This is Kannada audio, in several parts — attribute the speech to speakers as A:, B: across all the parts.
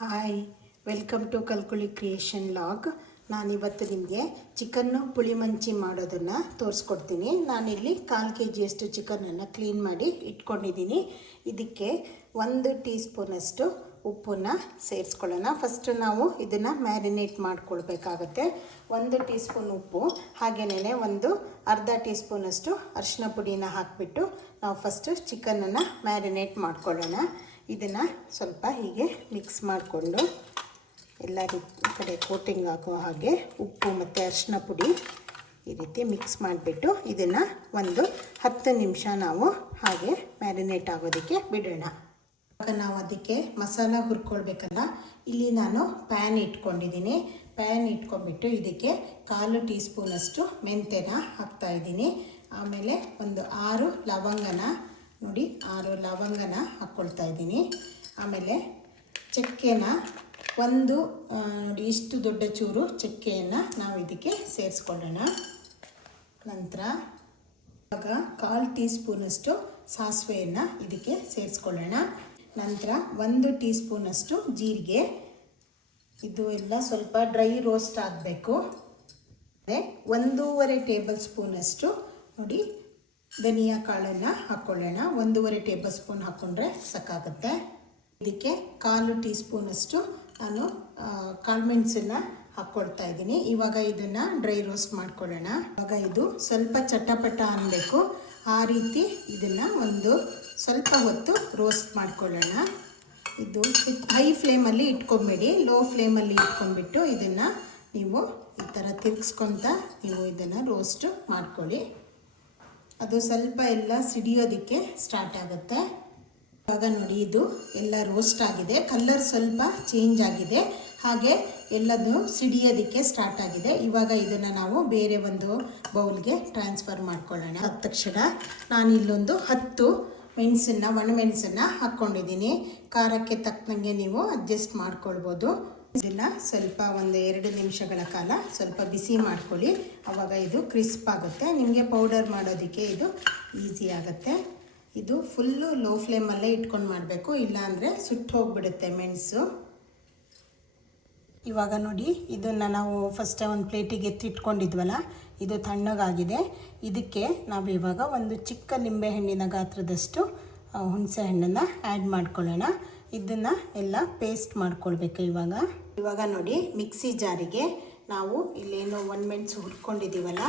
A: Hi welcome to Kalkuli creation log ನಾನಿವತ್ತು ನಿಮಗೆ ಚಿಕನ್ನು ಪುಳಿ ಮಂಚಿ ಮಾಡೋದನ್ನು ತೋರಿಸ್ಕೊಡ್ತೀನಿ. ನಾನಿಲ್ಲಿ ಕಾಲು ಕೆ ಜಿಯಷ್ಟು ಚಿಕನನ್ನು ಕ್ಲೀನ್ ಮಾಡಿ ಇಟ್ಕೊಂಡಿದ್ದೀನಿ. ಇದಕ್ಕೆ ಒಂದು ಟೀ ಸ್ಪೂನಷ್ಟು ಉಪ್ಪನ್ನು ಸೇರಿಸ್ಕೊಳ್ಳೋಣ. ಫಸ್ಟು ನಾವು ಇದನ್ನು ಮ್ಯಾರಿನೇಟ್ ಮಾಡ್ಕೊಳ್ಬೇಕಾಗತ್ತೆ. ಒಂದು ಟೀ ಸ್ಪೂನ್ ಉಪ್ಪು ಹಾಗೆಯೇ ಒಂದು ಅರ್ಧ ಟೀ ಸ್ಪೂನಷ್ಟು ಅರಿಶಿನ ಪುಡಿನ ಹಾಕಿಬಿಟ್ಟು ನಾವು ಫಸ್ಟು ಚಿಕನನ್ನು ಮ್ಯಾರಿನೇಟ್ ಮಾಡ್ಕೊಳ್ಳೋಣ. ಇದನ್ನು ಸ್ವಲ್ಪ ಹೀಗೆ ಮಿಕ್ಸ್ ಮಾಡಿಕೊಂಡು ಎಲ್ಲ ಕಡೆ ಕೋಟಿಂಗ್ ಹಾಕೋ ಹಾಗೆ ಉಪ್ಪು ಮತ್ತು ಅರಿಶಿನ ಪುಡಿ ಈ ರೀತಿ ಮಿಕ್ಸ್ ಮಾಡಿಬಿಟ್ಟು ಇದನ್ನು ಒಂದು ಹತ್ತು ನಿಮಿಷ ನಾವು ಹಾಗೆ ಮ್ಯಾರಿನೇಟ್ ಆಗೋದಕ್ಕೆ ಬಿಡೋಣ. ಇವಾಗ ನಾವು ಅದಕ್ಕೆ ಮಸಾಲ ಹುರ್ಕೊಳ್ಬೇಕಲ್ಲ, ಇಲ್ಲಿ ನಾನು ಪ್ಯಾನ್ ಇಟ್ಕೊಂಡಿದ್ದೀನಿ. ಪ್ಯಾನ್ ಇಟ್ಕೊಂಡ್ಬಿಟ್ಟು ಇದಕ್ಕೆ ಕಾಲು ಟೀ ಸ್ಪೂನಷ್ಟು ಮೆಂತ್ಯನ ಹಾಕ್ತಾ ಇದ್ದೀನಿ. ಆಮೇಲೆ ಒಂದು ಆರು ಲವಂಗನ ನೋಡಿ, ಆರು ಲವಂಗನ ಹಾಕ್ಕೊಳ್ತಾ ಇದ್ದೀನಿ. ಆಮೇಲೆ ಚಕ್ಕೆನ ಒಂದು ನೋಡಿ, ಇಷ್ಟು ದೊಡ್ಡ ಚೂರು ಚಕ್ಕೆಯನ್ನು ನಾವು ಇದಕ್ಕೆ ಸೇರಿಸ್ಕೊಳ್ಳೋಣ. ನಂತರ ಇವಾಗ ಕಾಲು ಟೀ ಸ್ಪೂನಷ್ಟು ಸಾಸಿವೆಯನ್ನು ಇದಕ್ಕೆ ಸೇರಿಸ್ಕೊಳ್ಳೋಣ. ನಂತರ ಒಂದು ಟೀ ಸ್ಪೂನಷ್ಟು ಜೀರಿಗೆ. ಇದು ಎಲ್ಲ ಸ್ವಲ್ಪ ಡ್ರೈ ರೋಸ್ಟ್ ಆಗಬೇಕು. ಒಂದೂವರೆ ಟೇಬಲ್ ಸ್ಪೂನಷ್ಟು ನೋಡಿ ಧನಿಯಾ ಕಾಳನ್ನು ಹಾಕ್ಕೊಳ್ಳೋಣ ಒಂದೂವರೆ ಟೇಬಲ್ ಸ್ಪೂನ್ ಹಾಕ್ಕೊಂಡ್ರೆ ಸಾಕಾಗುತ್ತೆ. ಇದಕ್ಕೆ ಕಾಲು ಟೀ ಸ್ಪೂನಷ್ಟು ನಾನು ಕಾಳು ಕಾಳುಮೆಣಸನ್ನು ಹಾಕ್ಕೊಳ್ತಾ ಇದ್ದೀನಿ. ಇವಾಗ ಇದನ್ನು ಡ್ರೈ ರೋಸ್ಟ್ ಮಾಡ್ಕೊಳ್ಳೋಣ. ಇವಾಗ ಇದು ಸ್ವಲ್ಪ ಚಟಪಟ ಅನ್ನಬೇಕು ಆ ರೀತಿ ಇದನ್ನು ಒಂದು ಸ್ವಲ್ಪ ಹೊತ್ತು ರೋಸ್ಟ್ ಮಾಡ್ಕೊಳ್ಳೋಣ. ಇದು ಹೈ ಫ್ಲೇಮಲ್ಲಿ ಇಟ್ಕೊಂಬೇಡಿ. ಲೋ ಫ್ಲೇಮಲ್ಲಿ ಇಟ್ಕೊಂಡ್ಬಿಟ್ಟು ಇದನ್ನು ನೀವು ಈ ಥರ ತಿರ್ಗಿಸ್ಕೊತ ನೀವು ಇದನ್ನು ರೋಸ್ಟ್ ಮಾಡ್ಕೊಳ್ಳಿ. ಅದು ಸ್ವಲ್ಪ ಎಲ್ಲ ಸಿಡಿಯೋದಕ್ಕೆ ಸ್ಟಾರ್ಟ್ ಆಗುತ್ತೆ. ಇವಾಗ ನೋಡಿ ಇದು ಎಲ್ಲ ರೋಸ್ಟ್ ಆಗಿದೆ. ಕಲ್ಲರ್ ಸ್ವಲ್ಪ ಚೇಂಜ್ ಆಗಿದೆ. ಹಾಗೆ ಎಲ್ಲದು ಸಿಡಿಯೋದಕ್ಕೆ ಸ್ಟಾರ್ಟ್ ಆಗಿದೆ. ಇವಾಗ ಇದನ್ನು ನಾವು ಬೇರೆ ಒಂದು ಬೌಲ್ಗೆ ಟ್ರಾನ್ಸ್ಫರ್ ಮಾಡ್ಕೊಳ್ಳೋಣ. ಆದ ತಕ್ಷಣ ನಾನು ಇಲ್ಲೊಂದು ಹತ್ತು ಮೆಣಸನ್ನು ಒಣಮೆಣಸನ್ನು ಹಾಕ್ಕೊಂಡಿದ್ದೀನಿ. ಖಾರಕ್ಕೆ ತಕ್ಕಂಗೆ ನೀವು ಅಡ್ಜಸ್ಟ್ ಮಾಡ್ಕೊಳ್ಬೋದು. ಇದನ್ನು ಸ್ವಲ್ಪ ಒಂದು ಎರಡು ನಿಮಿಷಗಳ ಕಾಲ ಸ್ವಲ್ಪ ಬಿಸಿ ಮಾಡ್ಕೊಳ್ಳಿ. ಅವಾಗ ಇದು ಕ್ರಿಸ್ಪ್ ಆಗುತ್ತೆ. ನಿಮಗೆ ಪೌಡರ್ ಮಾಡೋದಕ್ಕೆ ಇದು ಈಸಿ ಆಗುತ್ತೆ. ಇದು ಫುಲ್ಲು ಲೋ ಫ್ಲೇಮಲ್ಲೇ ಇಟ್ಕೊಂಡು ಮಾಡಬೇಕು. ಇಲ್ಲಾಂದರೆ ಸುಟ್ಟು ಹೋಗ್ಬಿಡುತ್ತೆ ಮೆಣಸು. ಇವಾಗ ನೋಡಿ, ಇದನ್ನು ನಾವು ಫಸ್ಟ್ ಒಂದು ಪ್ಲೇಟಿಗೆ ಎತ್ತಿಟ್ಕೊಂಡಿದ್ವಲ್ಲ, ಇದು ತಣ್ಣಗಾಗಿದೆ. ಇದಕ್ಕೆ ನಾವು ಇವಾಗ ಒಂದು ಚಿಕ್ಕ ನಿಂಬೆಹಣ್ಣಿನ ಗಾತ್ರದಷ್ಟು ಹುಣಸೆ ಹಣ್ಣನ್ನು ಆ್ಯಡ್ ಮಾಡ್ಕೊಳ್ಳೋಣ. ಇದನ್ನು ಎಲ್ಲ ಪೇಸ್ಟ್ ಮಾಡ್ಕೊಳ್ಬೇಕು ಇವಾಗ. ಇವಾಗ ನೋಡಿ, ಮಿಕ್ಸಿ ಜಾರಿಗೆ ನಾವು ಇಲ್ಲೇನು ಒನ್ ಮೆಣಸು ಹುರ್ಕೊಂಡಿದ್ದೀವಲ್ಲ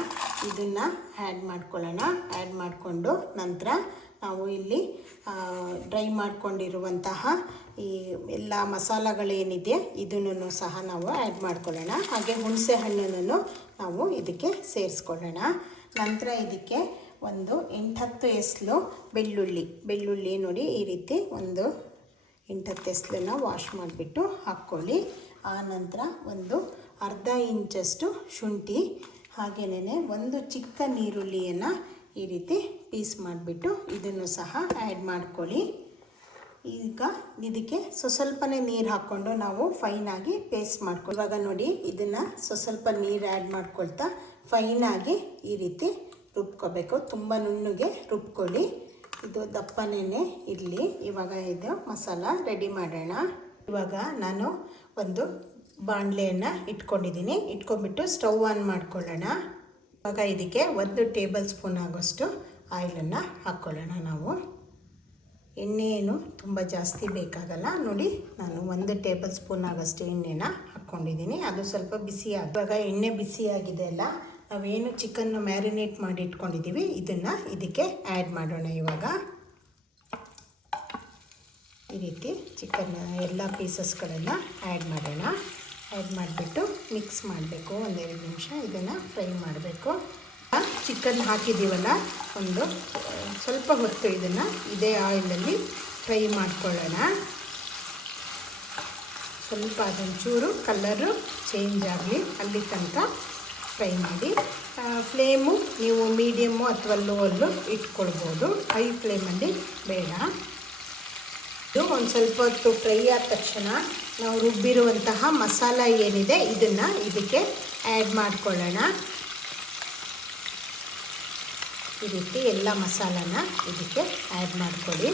A: ಇದನ್ನು ಆ್ಯಡ್ ಮಾಡ್ಕೊಳ್ಳೋಣ. ಆ್ಯಡ್ ಮಾಡಿಕೊಂಡು ನಂತರ ನಾವು ಇಲ್ಲಿ ಡ್ರೈ ಮಾಡಿಕೊಂಡಿರುವಂತಹ ಈ ಎಲ್ಲ ಮಸಾಲಗಳೇನಿದೆ, ಇದನ್ನು ಸಹ ನಾವು ಆ್ಯಡ್ ಮಾಡ್ಕೊಳ್ಳೋಣ. ಹಾಗೆ ಹುಣಸೆ ಹಣ್ಣನ್ನು ನಾವು ಇದಕ್ಕೆ ಸೇರಿಸ್ಕೊಳ್ಳೋಣ. ನಂತರ ಇದಕ್ಕೆ ಒಂದು ಎಂಟತ್ತು ಎಸ್ಲು ಬೆಳ್ಳುಳ್ಳಿ. ಬೆಳ್ಳುಳ್ಳಿ ನೋಡಿ ಈ ರೀತಿ ಒಂದು ಎಂಟತ್ತು ಎಸ್ಲನ್ನ ವಾಶ್ ಮಾಡಿಬಿಟ್ಟು ಹಾಕ್ಕೊಳ್ಳಿ. ಆ ನಂತರ ಒಂದು ಅರ್ಧ ಇಂಚಷ್ಟು ಶುಂಠಿ ಹಾಗೆಯೇ ಒಂದು ಚಿಕ್ಕ ನೀರುಳ್ಳಿಯನ್ನು ಈ ರೀತಿ ಪೀಸ್ ಮಾಡಿಬಿಟ್ಟು ಇದನ್ನು ಸಹ ಆ್ಯಡ್ ಮಾಡ್ಕೊಳ್ಳಿ. ಈಗ ಇದಕ್ಕೆ ಸ್ವಸ್ವಲ್ಪನೇ ನೀರು ಹಾಕ್ಕೊಂಡು ನಾವು ಫೈನಾಗಿ ಪೇಸ್ಟ್ ಮಾಡ್ಕೊ, ಇವಾಗ ನೋಡಿ ಇದನ್ನು ಸ್ವಸ್ವಲ್ಪ ನೀರು ಆ್ಯಡ್ ಮಾಡ್ಕೊಳ್ತಾ ಫೈನಾಗಿ ಈ ರೀತಿ ರುಬ್ಕೋಬೇಕು. ತುಂಬ ನುಣ್ಣಗೆ ರುಬ್ಕೊಳ್ಳಿ. ಇದು ದಪ್ಪನೇ ಇರಲಿ. ಇವಾಗ ಇದು ಮಸಾಲ ರೆಡಿ ಮಾಡೋಣ. ಇವಾಗ ನಾನು ಒಂದು ಬಾಣಲೆಯನ್ನು ಇಟ್ಕೊಂಡಿದ್ದೀನಿ. ಇಟ್ಕೊಂಡ್ಬಿಟ್ಟು ಸ್ಟವ್ ಆನ್ ಮಾಡ್ಕೊಳ್ಳೋಣ. ಇವಾಗ ಇದಕ್ಕೆ ಒಂದು ಟೇಬಲ್ ಸ್ಪೂನ್ ಆಗೋಷ್ಟು ಆಯಿಲನ್ನು ಹಾಕ್ಕೊಳ್ಳೋಣ ನಾವು. ಎಣ್ಣೆಯೇನು ತುಂಬ ಜಾಸ್ತಿ ಬೇಕಾಗಲ್ಲ. ನೋಡಿ, ನಾನು ಒಂದು ಟೇಬಲ್ ಸ್ಪೂನ್ ಆಗೋಷ್ಟು ಎಣ್ಣೆನ ಹಾಕ್ಕೊಂಡಿದ್ದೀನಿ. ಅದು ಸ್ವಲ್ಪ ಬಿಸಿ ಆಗುವಾಗ ಎಣ್ಣೆ ಬಿಸಿಯಾಗಿದೆ ಅಲ್ಲ ನಾವೇನು ಚಿಕನ್ನು ಮ್ಯಾರಿನೇಟ್ ಮಾಡಿ ಇಟ್ಕೊಂಡಿದ್ದೀವಿ, ಇದನ್ನು ಇದಕ್ಕೆ ಆ್ಯಡ್ ಮಾಡೋಣ ಇವಾಗ. ಈ ರೀತಿ ಚಿಕನ್ ಎಲ್ಲ ಪೀಸಸ್ಗಳನ್ನು ಆ್ಯಡ್ ಮಾಡೋಣ. ಆ್ಯಡ್ ಮಾಡಿಬಿಟ್ಟು ಮಿಕ್ಸ್ ಮಾಡಬೇಕು ಒಂದೆರಡು ನಿಮಿಷ ಇದನ್ನು ಫ್ರೈ ಮಾಡಬೇಕು. ಚಿಕನ್ ಹಾಕಿದ್ದೀವಲ್ಲ, ಒಂದು, ಸ್ವಲ್ಪ ಹೊತ್ತು ಇದನ್ನು ಇದೇ ಆಯಿಲಲ್ಲಿ ಫ್ರೈ ಮಾಡ್ಕೊಳ್ಳೋಣ. ಸ್ವಲ್ಪ ಅದೊಂಚೂರು ಕಲ್ಲರು ಚೇಂಜ್ ಆಗಲಿ, ಅಲ್ಲಿ ತನಕ ಫ್ರೈ ಮಾಡಿ ಫ್ಲೇಮು ನೀವು ಮೀಡಿಯಮ್ಮು ಅಥವಾ ಲೋ ಅಲ್ಲೂ ಇಟ್ಕೊಳ್ಬೋದು. ಹೈ ಫ್ಲೇಮಲ್ಲಿ ಬೇಡ. ಇದು ಒಂದು ಸ್ವಲ್ಪ ಹೊತ್ತು ಫ್ರೈ ಆದ ತಕ್ಷಣ ನಾವು ರುಬ್ಬಿರುವಂತಹ ಮಸಾಲ ಏನಿದೆ ಇದನ್ನು ಇದಕ್ಕೆ ಆ್ಯಡ್ ಮಾಡ್ಕೊಳ್ಳೋಣ. ಈ ರೀತಿ ಎಲ್ಲ ಮಸಾಲಾನ ಇದಕ್ಕೆ ಆ್ಯಡ್ ಮಾಡ್ಕೊಳ್ಳಿ.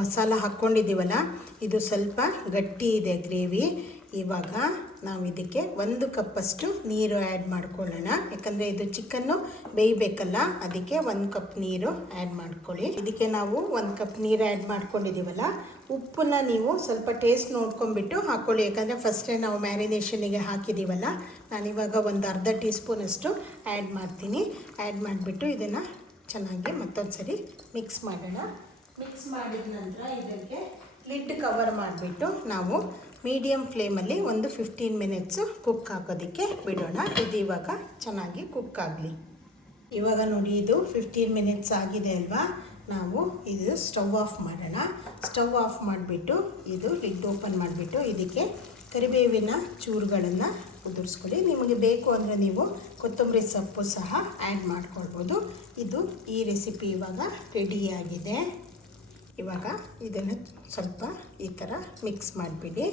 A: ಮಸಾಲ ಹಾಕ್ಕೊಂಡಿದ್ದೀವಲ್ಲ ಇದು ಸ್ವಲ್ಪ ಗಟ್ಟಿ ಇದೆ ಗ್ರೇವಿ. ಇವಾಗ ನಾವು ಇದಕ್ಕೆ ಒಂದು ಕಪ್ಪಷ್ಟು ನೀರು ಆ್ಯಡ್ ಮಾಡ್ಕೊಳ್ಳೋಣ. ಯಾಕಂದರೆ ಇದು ಚಿಕನ್ನು ಬೇಯಬೇಕಲ್ಲ, ಅದಕ್ಕೆ ಒಂದು ಕಪ್ ನೀರು ಆ್ಯಡ್ ಮಾಡ್ಕೊಳ್ಳಿ. ಇದಕ್ಕೆ ನಾವು ಒಂದು ಕಪ್ ನೀರು ಆ್ಯಡ್ ಮಾಡ್ಕೊಂಡಿದ್ದೀವಲ್ಲ, ಉಪ್ಪನ್ನ ನೀವು ಸ್ವಲ್ಪ ಟೇಸ್ಟ್ ನೋಡ್ಕೊಂಡ್ಬಿಟ್ಟು ಹಾಕ್ಕೊಳ್ಳಿ ಯಾಕಂದರೆ ಫಸ್ಟೇ ನಾವು ಮ್ಯಾರಿನೇಷನಿಗೆ ಹಾಕಿದ್ದೀವಲ್ಲ, ನಾನಿವಾಗ ಒಂದು ಅರ್ಧ ಟೀ ಸ್ಪೂನಷ್ಟು ಆ್ಯಡ್ ಮಾಡ್ತೀನಿ. ಆ್ಯಡ್ ಮಾಡಿಬಿಟ್ಟು ಇದನ್ನು ಚೆನ್ನಾಗಿ ಮತ್ತೊಂದು ಸರಿ ಮಿಕ್ಸ್ ಮಾಡೋಣ. ಮಿಕ್ಸ್ ಮಾಡಿದ ನಂತರ ಇದಕ್ಕೆ ಲಿಡ್ ಕವರ್ ಮಾಡಿಬಿಟ್ಟು ನಾವು ಮೀಡಿಯಮ್ ಫ್ಲೇಮಲ್ಲಿ ಒಂದು ಫಿಫ್ಟೀನ್ ಮಿನಿಟ್ಸು ಕುಕ್ ಹಾಕೋದಕ್ಕೆ ಬಿಡೋಣ. ಇದು ಇವಾಗ ಚೆನ್ನಾಗಿ ಕುಕ್ ಆಗಲಿ. ಇವಾಗ ನೋಡಿ, ಇದು ಫಿಫ್ಟೀನ್ ಮಿನಿಟ್ಸ್ ಆಗಿದೆ ಅಲ್ವಾ? ನಾವು ಇದು ಸ್ಟವ್ ಆಫ್ ಮಾಡೋಣ. ಸ್ಟವ್ ಆಫ್ ಮಾಡಿಬಿಟ್ಟು ಇದು ಲಿಡ್ ಓಪನ್ ಮಾಡಿಬಿಟ್ಟು ಇದಕ್ಕೆ ಕರಿಬೇವಿನ ಚೂರುಗಳನ್ನು ಉದುರಿಸ್ಕೊಳ್ಳಿ. ನಿಮಗೆ ಬೇಕು ಅಂದರೆ ನೀವು ಕೊತ್ತಂಬರಿ ಸೊಪ್ಪು ಸಹ ಆ್ಯಡ್ ಮಾಡ್ಕೊಳ್ಬೋದು. ಇದು ಈ ರೆಸಿಪಿ ಇವಾಗ ರೆಡಿಯಾಗಿದೆ ಇವಾಗ ಇದನ್ನು ಸ್ವಲ್ಪ ಈ ಥರ ಮಿಕ್ಸ್ ಮಾಡಿಬಿಡಿ.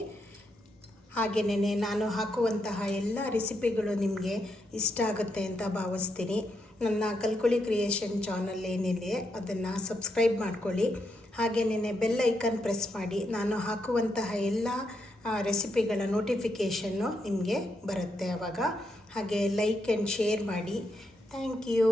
A: ಹಾಗೆಯೇ ನಾನು ಹಾಕುವಂತಹ ಎಲ್ಲ ರೆಸಿಪಿಗಳು ನಿಮಗೆ ಇಷ್ಟ ಆಗುತ್ತೆ ಅಂತ ಭಾವಿಸ್ತೀನಿ. ನನ್ನ ಕಲ್ಕೊಳಿ ಕ್ರಿಯೇಷನ್ ಚಾನಲ್ ಏನಿದೆ ಅದನ್ನು ಸಬ್ಸ್ಕ್ರೈಬ್ ಮಾಡ್ಕೊಳ್ಳಿ. ಹಾಗೆಯೇ ಬೆಲ್ ಐಕನ್ ಪ್ರೆಸ್ ಮಾಡಿ. ನಾನು ಹಾಕುವಂತಹ ಎಲ್ಲ ರೆಸಿಪಿಗಳ ನೋಟಿಫಿಕೇಷನ್ನು ನಿಮಗೆ ಬರುತ್ತೆ ಆವಾಗ ಹಾಗೆ ಲೈಕ್ ಆ್ಯಂಡ್ ಶೇರ್ ಮಾಡಿ. Thank you